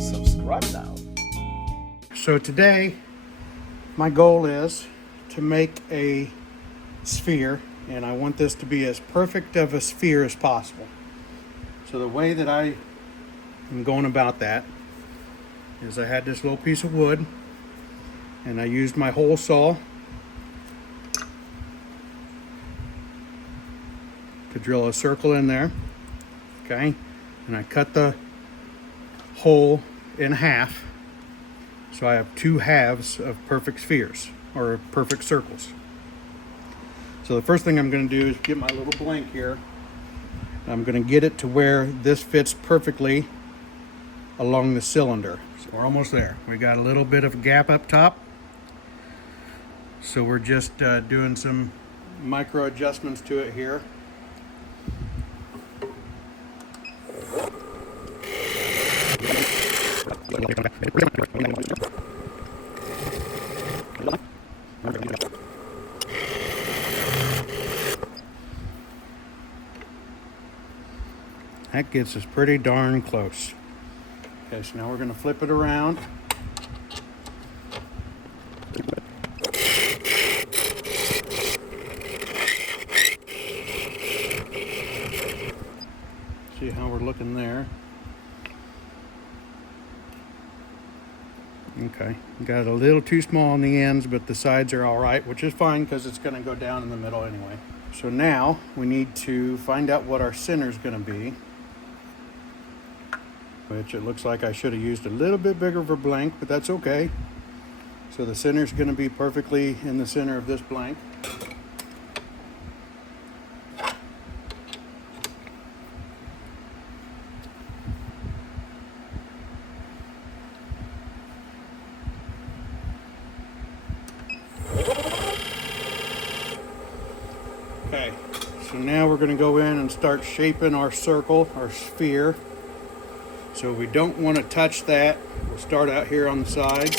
Subscribe now. So today, my goal is to make a sphere, and I want this to be as perfect of a sphere as possible. So the way that I am going about that is I had this little piece of wood, and I used my hole saw to drill a circle in there, okay? And I cut the hole in half, so I have two halves of perfect spheres, or perfect circles. So the first thing I'm going to do is get my little blank here. I'm going to get it to where this fits perfectly along the cylinder. So we're almost there. We got a little bit of a gap up top. So we're just doing some micro adjustments to it here. That gets us pretty darn close. Okay, so now we're going to flip it around. See how we're looking there. Okay, got it a little too small on the ends, but the sides are all right, which is fine because it's going to go down in the middle anyway. So now we need to find out what our center is going to be, which it looks like I should have used a little bit bigger of a blank, but that's okay. So the center is going to be perfectly in the center of this blank. Okay, so now we're going to go in and start shaping our circle, our sphere. So we don't want to touch that. We'll start out here on the sides.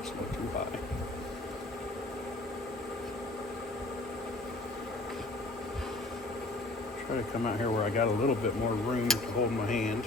Just looking by. Try to come out here where I got a little bit more room to hold my hand.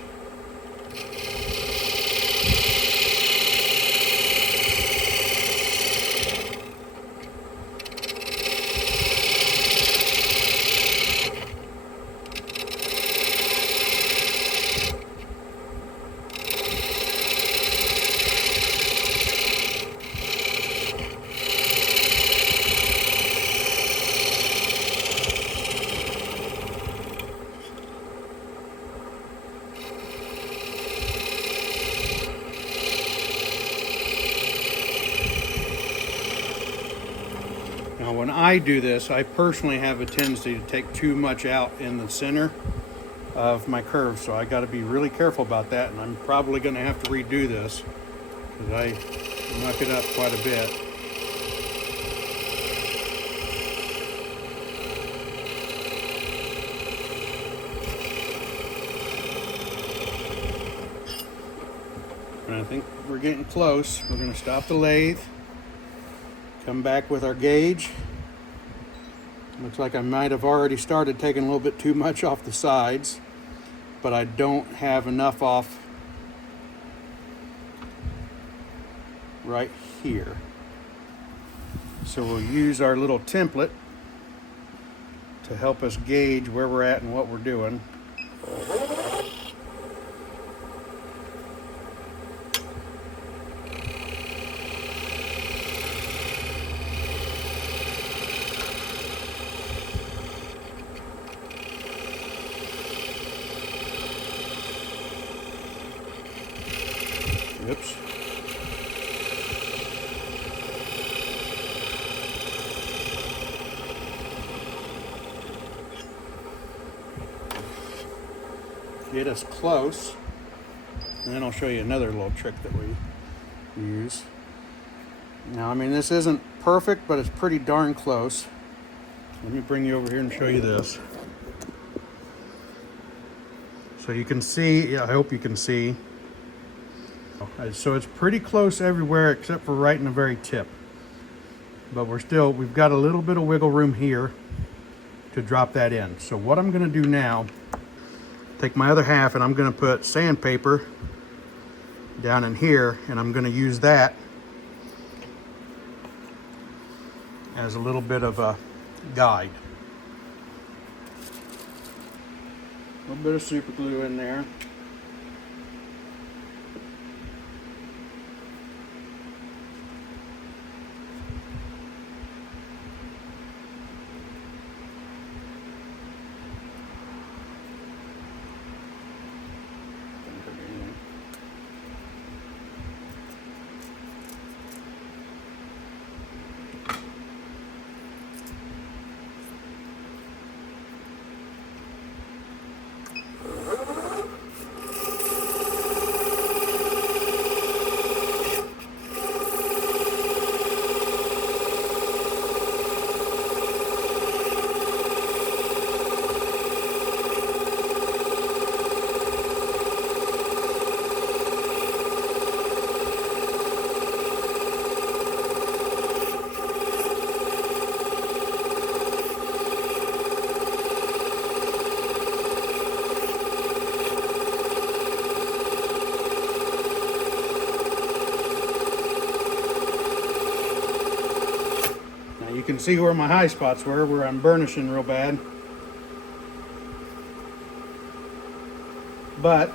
Now when I do this, I personally have a tendency to take too much out in the center of my curve, so I got to be really careful about that, and I'm probably going to have to redo this because I muck it up quite a bit. And I think we're getting close. We're going to stop the lathe. Come back with our gauge. Looks like I might have already started taking a little bit too much off the sides, but I don't have enough off right here. So we'll use our little template to help us gauge where we're at and what we're doing. Oops. Get us close, and then I'll show you another little trick that we use. Now, I mean, this isn't perfect, but it's pretty darn close. Let me bring you over here and show you this. So you can see, yeah, I hope you can see. So it's pretty close everywhere except for right in the very tip. But we've got a little bit of wiggle room here to drop that in. So what I'm gonna do now, take my other half and I'm gonna put sandpaper down in here, and I'm gonna use that as a little bit of a guide. A little bit of super glue in there. You can see where my high spots were, where I'm burnishing real bad. But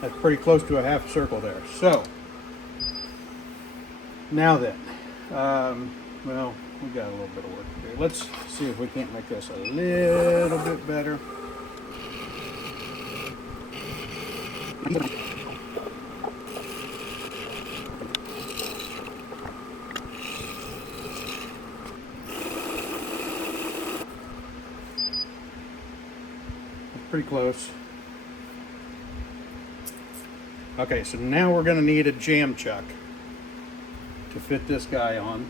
that's pretty close to a half circle there. So now then, well, we got a little bit of work to do. Let's see if we can't make this a little bit better. Pretty close. Okay, so now we're going to need a jam chuck to fit this guy on.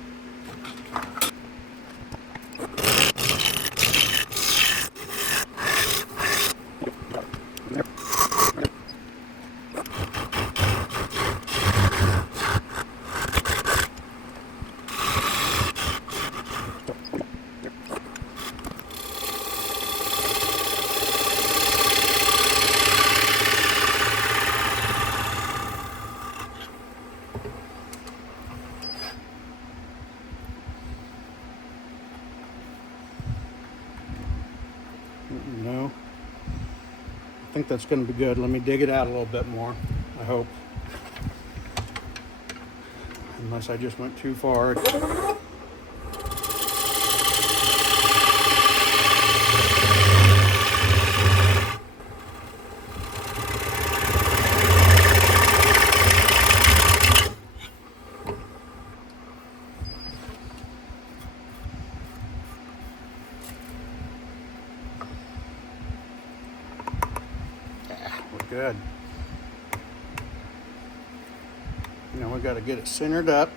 No, I think that's going to be good. Let me dig it out a little bit more, I hope. Unless I just went too far. Good. Now we got to get it centered up.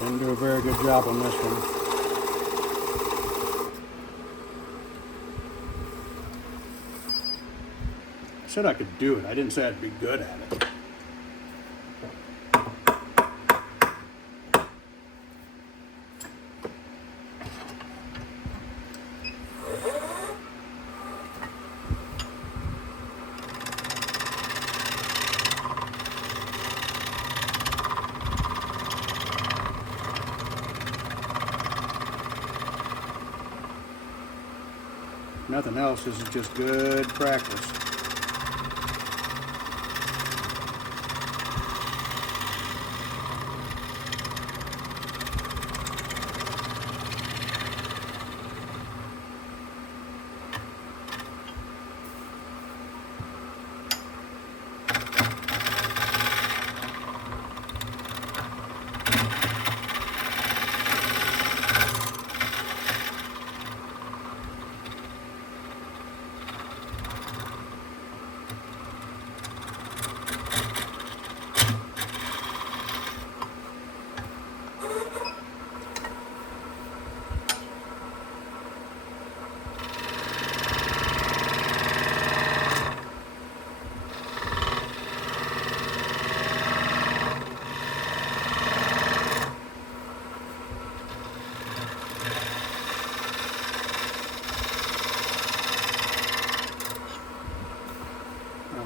Didn't do a very good job on this one. I said I could do it. I didn't say I'd be good at it. Nothing else, this is just good practice.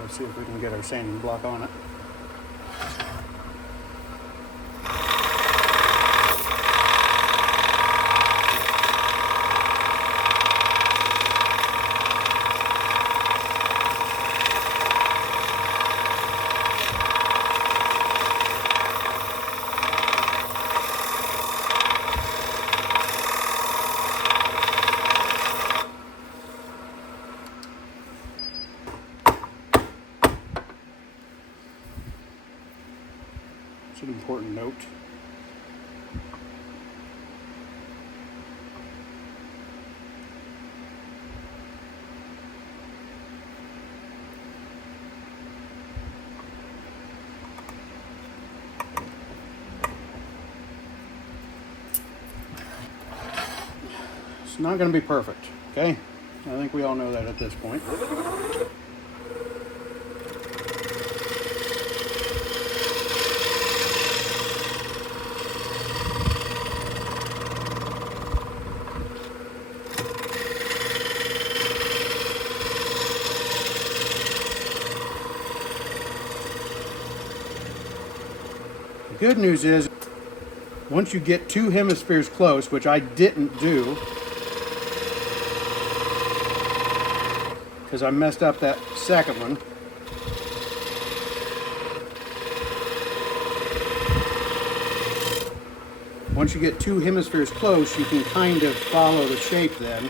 Let's see if we can get our sanding block on it. It's an important note. It's not going to be perfect, okay? I think we all know that at this point. The good news is, once you get two hemispheres close, which I didn't do, because I messed up that second one. Once you get two hemispheres close, you can kind of follow the shape then.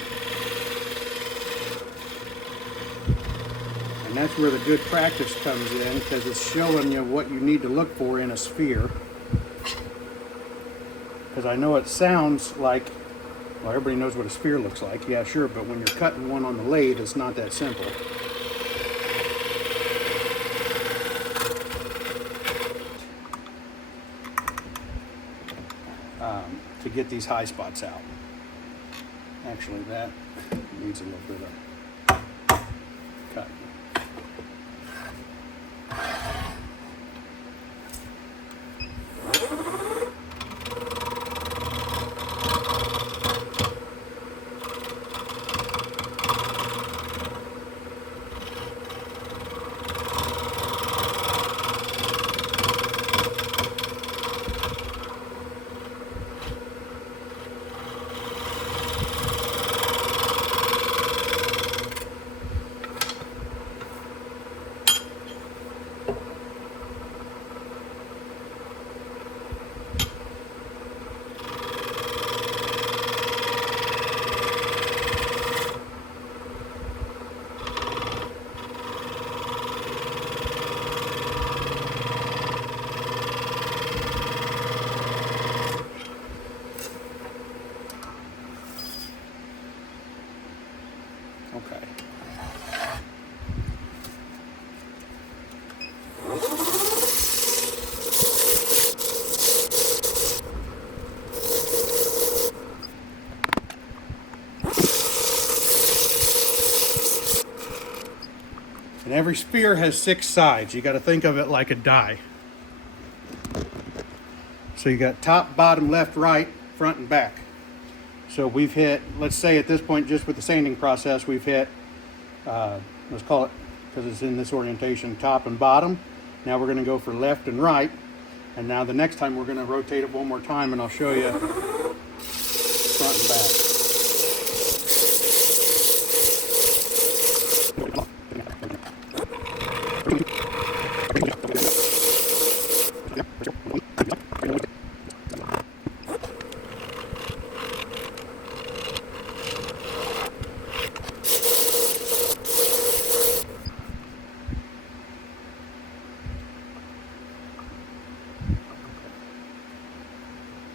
And that's where the good practice comes in, because it's showing you what you need to look for in a sphere. Because I know it sounds like, well, everybody knows what a sphere looks like. Yeah, sure, but when you're cutting one on the lathe, it's not that simple. To get these high spots out. Actually, that needs a little bit of cut. Okay. And every sphere has 6 sides. You got to think of it like a die. So you got top, bottom, left, right, front, and back. So we've hit, let's say at this point, just with the sanding process, we've hit, let's call it, because it's in this orientation, top and bottom. Now we're going to go for left and right. And now the next time we're going to rotate it one more time, and I'll show you front and back.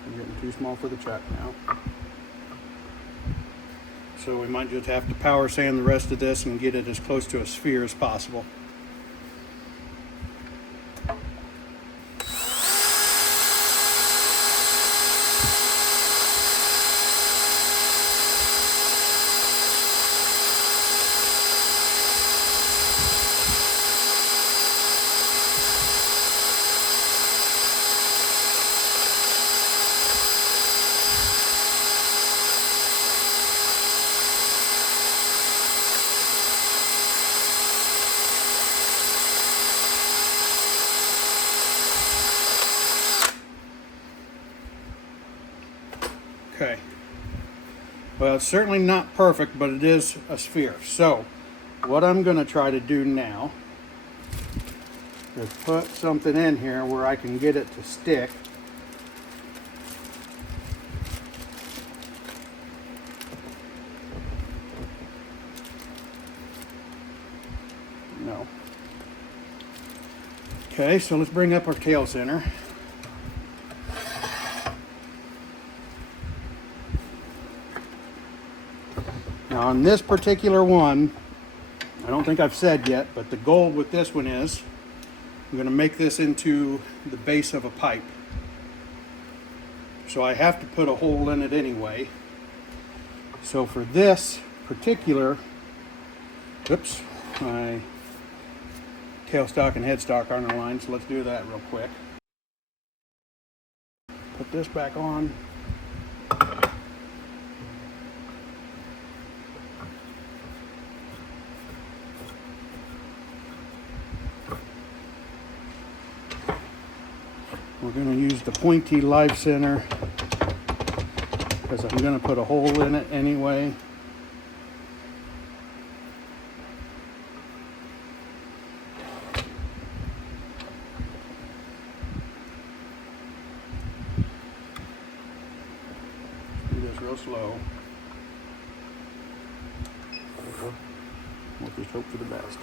I'm getting too small for the chuck now. So we might just have to power sand the rest of this and get it as close to a sphere as possible. Well, it's certainly not perfect, but it is a sphere. So what I'm going to try to do now is put something in here where I can get it to stick. No. Okay, so let's bring up our tail center. Now on this particular one, I don't think I've said yet, but the goal with this one is I'm going to make this into the base of a pipe. So I have to put a hole in it anyway. So for this particular, oops, my tailstock and headstock aren't aligned, so let's do that real quick. Put this back on. We're going to use the pointy live center because I'm going to put a hole in it anyway. Do this real slow. We'll just hope for the best.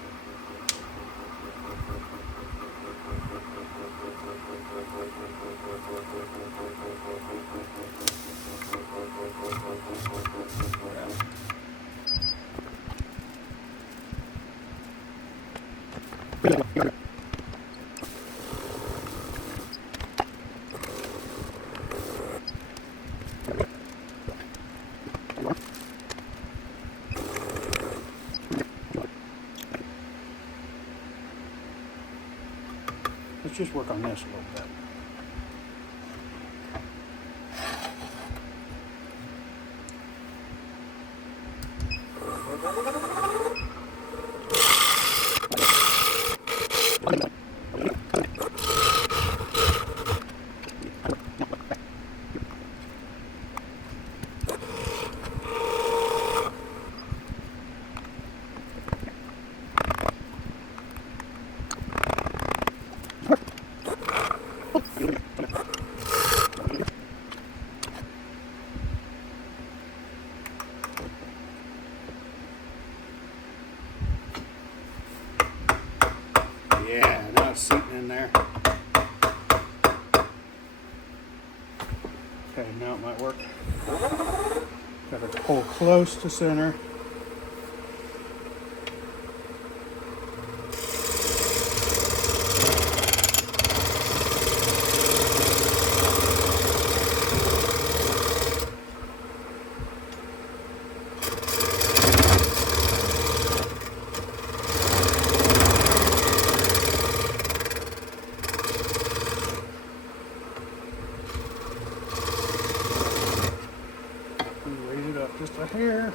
Let's just work on this a little bit. Yeah, now it's sitting in there. Okay, now it might work. Got to pull close to center. Raise it up just a hair.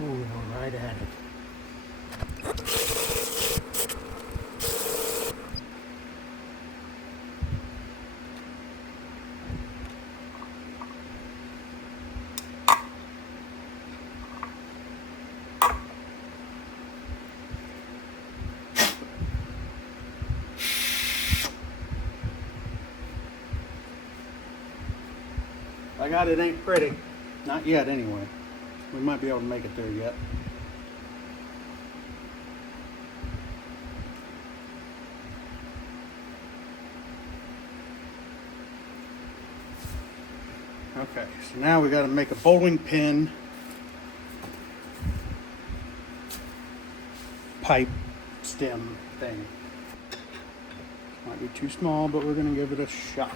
Ooh, right at it. I got it, ain't pretty. Not yet, anyway. We might be able to make it there yet. Okay, so now we got to make a bowling pin pipe stem thing. Might be too small, but we're going to give it a shot.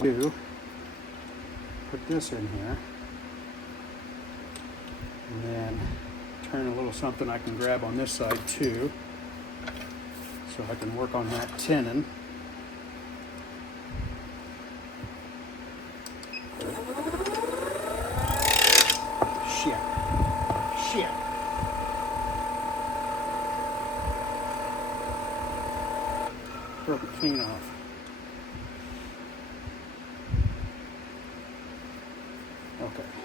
Do put this in here, and then turn a little something I can grab on this side too, so I can work on that tenon. Shit. Broke it clean off. Okay.